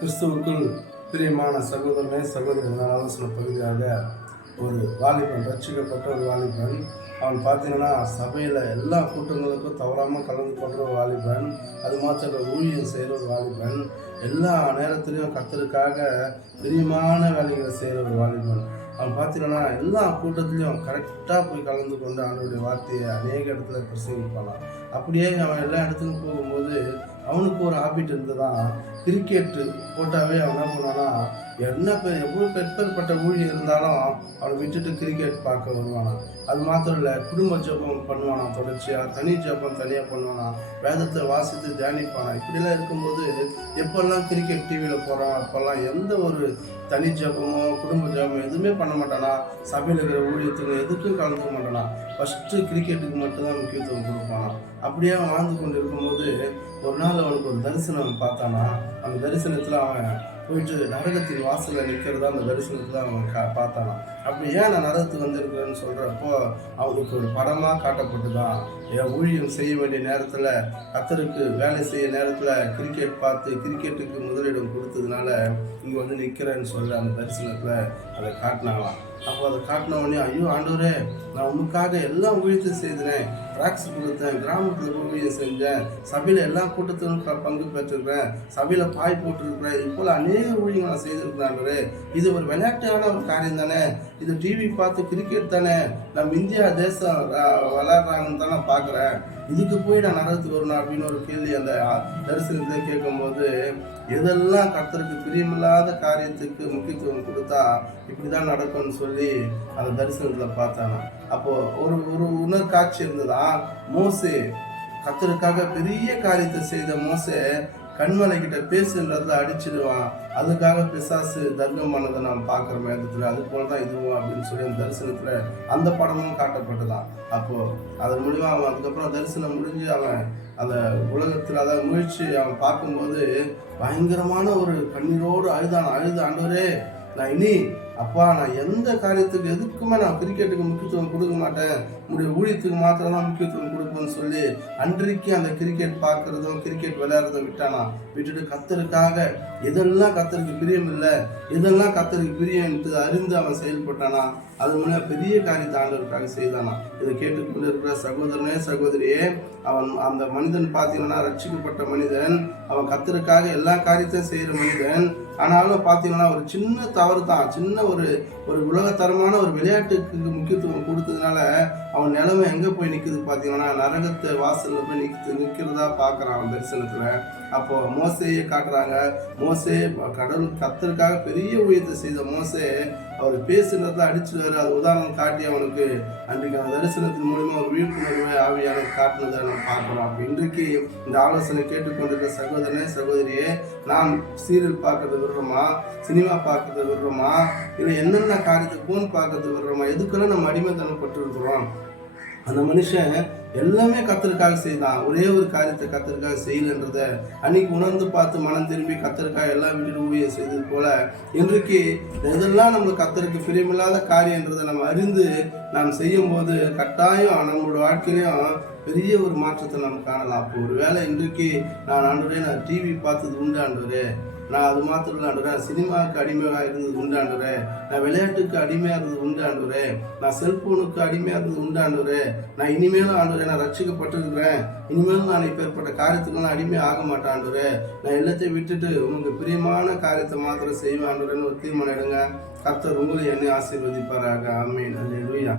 கிறிஸ்துவுக்குள் பிரியமான சகோதரனே சகோதரன் ஆலோசனை பகுதியாக ஒரு வாலிபன், ரட்சிக்கப்பட்ட ஒரு வாலிபன். அவன் பார்த்தீங்கன்னா சபையில் எல்லா கூட்டங்களுக்கும் தவறாமல் கலந்து கொள்கிற ஒரு வாலிபன். அது மாத்திரம் ஊழியம் செய்கிற ஒரு வாலிபன். எல்லா நேரத்துலையும் கர்த்தருக்காக பிரியமான வேலைகளை செய்கிற ஒரு வாலிபன். அவன் பார்த்தீங்கன்னா எல்லா கூட்டத்துலேயும் கரெக்டாக போய் கலந்து கொண்டு அவனுடைய வார்த்தையை அநேக இடத்துல பிரசங்கிப்பான். அப்படியே அவன் எல்லா இடத்துக்கும் போகும்போது அவனுக்கு ஒரு ஹாபிட் இருந்ததான், கிரிக்கெட்டு போட்டாவே அவன் என்ன பண்ணானா, எவ்வளோ பெற்பட்ட ஊழியர் இருந்தாலும் அவனை விட்டுட்டு கிரிக்கெட் பார்க்க வருவானா. அது மாத்திரம் இல்லை, குடும்ப ஜபம் பண்ணுவானா, தொடர்ச்சியாக தனி ஜபம் தனியாக பண்ணுவானா, வேதத்தை வாசித்து தியானிப்பானா. இப்படிலாம் இருக்கும்போது எப்பெல்லாம் கிரிக்கெட் டிவியில் போகிறான் அப்போல்லாம் எந்த ஒரு தனி ஜபமோ குடும்ப ஜபமோ எதுவுமே பண்ண மாட்டானா. சபையில் இருக்கிற ஊழியத்துக்கு எதுக்கும் கலந்துக்க மாட்டானா. ஃபஸ்ட்டு கிரிக்கெட்டுக்கு மட்டும்தான் முக்கியத்துவம் கொடுப்பானா. அப்படியே அவன் வாழ்ந்து கொண்டு இருக்கும்போது ஒரு நாள் அவனுக்கு ஒரு தரிசனம் பார்த்தானா. அந்த தரிசனத்தில் அவன் போயிட்டு நரகத்தின் வாசலில் நிற்கிறதா அந்த தரிசனத்தில் அவன் பார்த்தானா. அப்படி ஏன் நான் நரகத்துக்கு வந்திருக்கிறேன்னு சொல்கிறப்போ அவனுக்கு ஒரு படமாக காட்டப்பட்டுதான். என் ஊழியம் செய்ய வேண்டிய நேரத்தில், கர்த்தருக்கு வேலை செய்ய நேரத்தில் கிரிக்கெட் பார்த்து கிரிக்கெட்டுக்கு முதலிடம் கொடுத்ததுனால இங்கே வந்து நிற்கிறேன்னு சொல்லி அந்த தரிசனத்தில் அதை காட்டினாங்களாம். அப்போ அதை காட்டினவொடனே, ஐயோ ஆண்டவரே, நான் உனக்காக எல்லா ஊழியத்தையும் செய்தேன், ட்ராக்ஸ் கொடுத்தேன், கிராமத்தில் ஊழியம் செஞ்சேன், சபையில் எல்லா கூட்டத்திலும் பங்கு பெற்றிருக்கிறேன், சபையில் பாய் போட்டிருக்கிறேன், இப்போல அநேக ஊழியங்கள் நான் செய்திருக்கிறாங்களே, இது ஒரு விளையாட்டான ஒரு காரியம் தானே, இது டிவி பார்த்து கிரிக்கெட் தானே, நம்ம இந்தியா தேசம் விளையாடுறாங்கன்னு தான் நான் பார்க்குறேன், இதுக்கு போய் நான் நரகத்துக்கு வரணும் அப்படின்னு ஒரு கேள்வி அந்த தரிசனத்தை கேட்கும்போது, எதெல்லாம் கர்த்தருக்கு பிரியமில்லாத காரியத்துக்கு முக்கியத்துவம் கொடுத்தா இப்படிதான் நடக்கும்னு சொல்லி அந்த தரிசனத்தில் பார்த்தானா. அப்போ ஒரு ஒரு உணர் காட்சி இருந்ததா. மோசே, கர்த்தருக்காக பெரிய காரியத்தை செய்த மோசே கண்மலை கிட்ட பேசுன்றதுல அடிச்சிடுவான். அதுக்காக பிசாசு தர்க்கம் பண்ணதை நாம் பார்க்குற மேதத்தில் அது போலதான் இதுவும் அப்படின்னு சொல்லி அந்த தரிசனத்துல அந்த படமும் காட்டப்பட்டுதான். அப்போ அதன் மூலியமா அவன் அதுக்கப்புறம் தரிசனம் முடிஞ்சு அவன் அந்த உலகத்தில் அதாவது முயற்சி அவன் பார்க்கும்போது பயங்கரமான ஒரு கண்ணீரோடு அழுது ஆண்டவரே, நான் இனி அப்பா நான் எந்த காரியத்துக்கு எதுக்குமே நான் கிரிக்கெட்டுக்கு முக்கியத்துவம் கொடுக்க மாட்டேன், உங்களுடைய ஊழியத்துக்கு மாத்திரம் தான் முக்கியத்துவம் கொடுப்பேன்னு சொல்லி அன்றைக்கு அந்த கிரிக்கெட் பார்க்கறதும் கிரிக்கெட் விளையாடுறதும் விட்டானா. விட்டுட்டு கர்த்தருக்காக எதெல்லாம் கர்த்தருக்கு பிரியம் இல்லை, எதெல்லாம் கர்த்தருக்கு பிரியம் என்று அறிந்து அவன் செயல்பட்டானா. அது மூலம் பெரிய காரியத்தை ஆண்டவருக்காக செய்தானா. இதை கேட்டுக்கொண்டு இருக்கிற சகோதரனே சகோதரியே, அவன் அந்த மனிதன் பார்த்தீங்கன்னா ரட்சிக்கப்பட்ட மனிதன், அவன் கர்த்தருக்காக எல்லா காரியத்தையும் செய்கிற மனிதன். ஆனாலும் பார்த்தீங்கன்னா ஒரு சின்ன தவறு தான், சின்ன ஒரு உலகத்தரமான ஒரு விளையாட்டுக்கு முக்கியத்துவம் கொடுத்ததுனால அவன் நிலைமை எங்கே போய் நிற்குது பார்த்தீங்கன்னா, நரகத்தை வாசலில் போய் நிற்கிறதா பார்க்குறான் அவன் தரிசனத்தில். அப்போ மோசையை காட்டுறாங்க. மோசே கர்த்தருக்காக பெரிய ஊழியத்தை செய்த மோசே அவர் பேசுனதை அடிச்சுடுவாரு. அது உதாரணம் காட்டி அவனுக்கு அன்றைக்கு அந்த தரிசனத்தின் மூலிமா ஒரு விழிப்புணர்வை ஆவியான காட்டினதை நம்ம பார்க்குறோம். அப்போ இன்றைக்கு இந்த ஆலோசனை கேட்டுக்கொண்டிருக்க சகோதரனே சகோதரியே, நாம் சீரியல் பார்க்கறது விடுறோமா, சினிமா பார்க்கறது விடுறோமா, இல்லை என்னென்ன காரியத்தை ஃபோன் பார்க்கறது விடுறோமா, எதுக்கெல்லாம் நம்ம அடிமைத்தனப்பட்டு இருக்கிறோம். அந்த மனுஷன் எல்லாமே கர்த்தருக்காக செய்தான், ஒரே ஒரு காரியத்தை கர்த்தருக்காக செய்யலன்றத அன்னைக்கு உணர்ந்து பார்த்து மனம் திரும்பி கர்த்தருக்காக எல்லாம் வீட்டு ஊழியம் செய்தது போல இன்றைக்கு எதெல்லாம் நம்ம கர்த்தருக்கு பிரியமில்லாத காரியன்றதை நம்ம அறிந்து நாம் செய்யும் போது கட்டாயம் நம்மளோட வாழ்க்கையிலையும் பெரிய ஒரு மாற்றத்தை நம்ம காணலாம். அப்போ ஒரு வேளை இன்றைக்கு நான் டிவி பார்த்தது உண்டு ஆண்டவரே, நான் அது மாத்திரம் இல்லை ஆண்டவரே, சினிமாவுக்கு அடிமையாக இருந்தது உண்டு ஆண்டவரே, நான் விளையாட்டுக்கு அடிமையாக இருந்தது உண்டு ஆண்டவரே, நான் செல்போனுக்கு அடிமையாக இருந்தது உண்டு ஆண்டவரே, நான் இனிமேலும் ஆண்டவரே நான் ரட்சிக்கப்பட்டிருக்கிறேன், இனிமேலும் நான் இப்பேற்பட்ட காரியத்துக்கெல்லாம் அடிமை ஆக மாட்டேன் ஆண்டவரே, நான் எல்லாத்தையும் விட்டுட்டு உங்களுக்கு பிரியமான காரியத்தை மாத்திரம் செய்வேன் ஆண்டவரேன்னு ஒரு தீர்மானம் எடுங்க. கர்த்தர் உங்களை என்னை ஆசீர்வதிப்பாராக. ஆமென். அல்லேலூயா.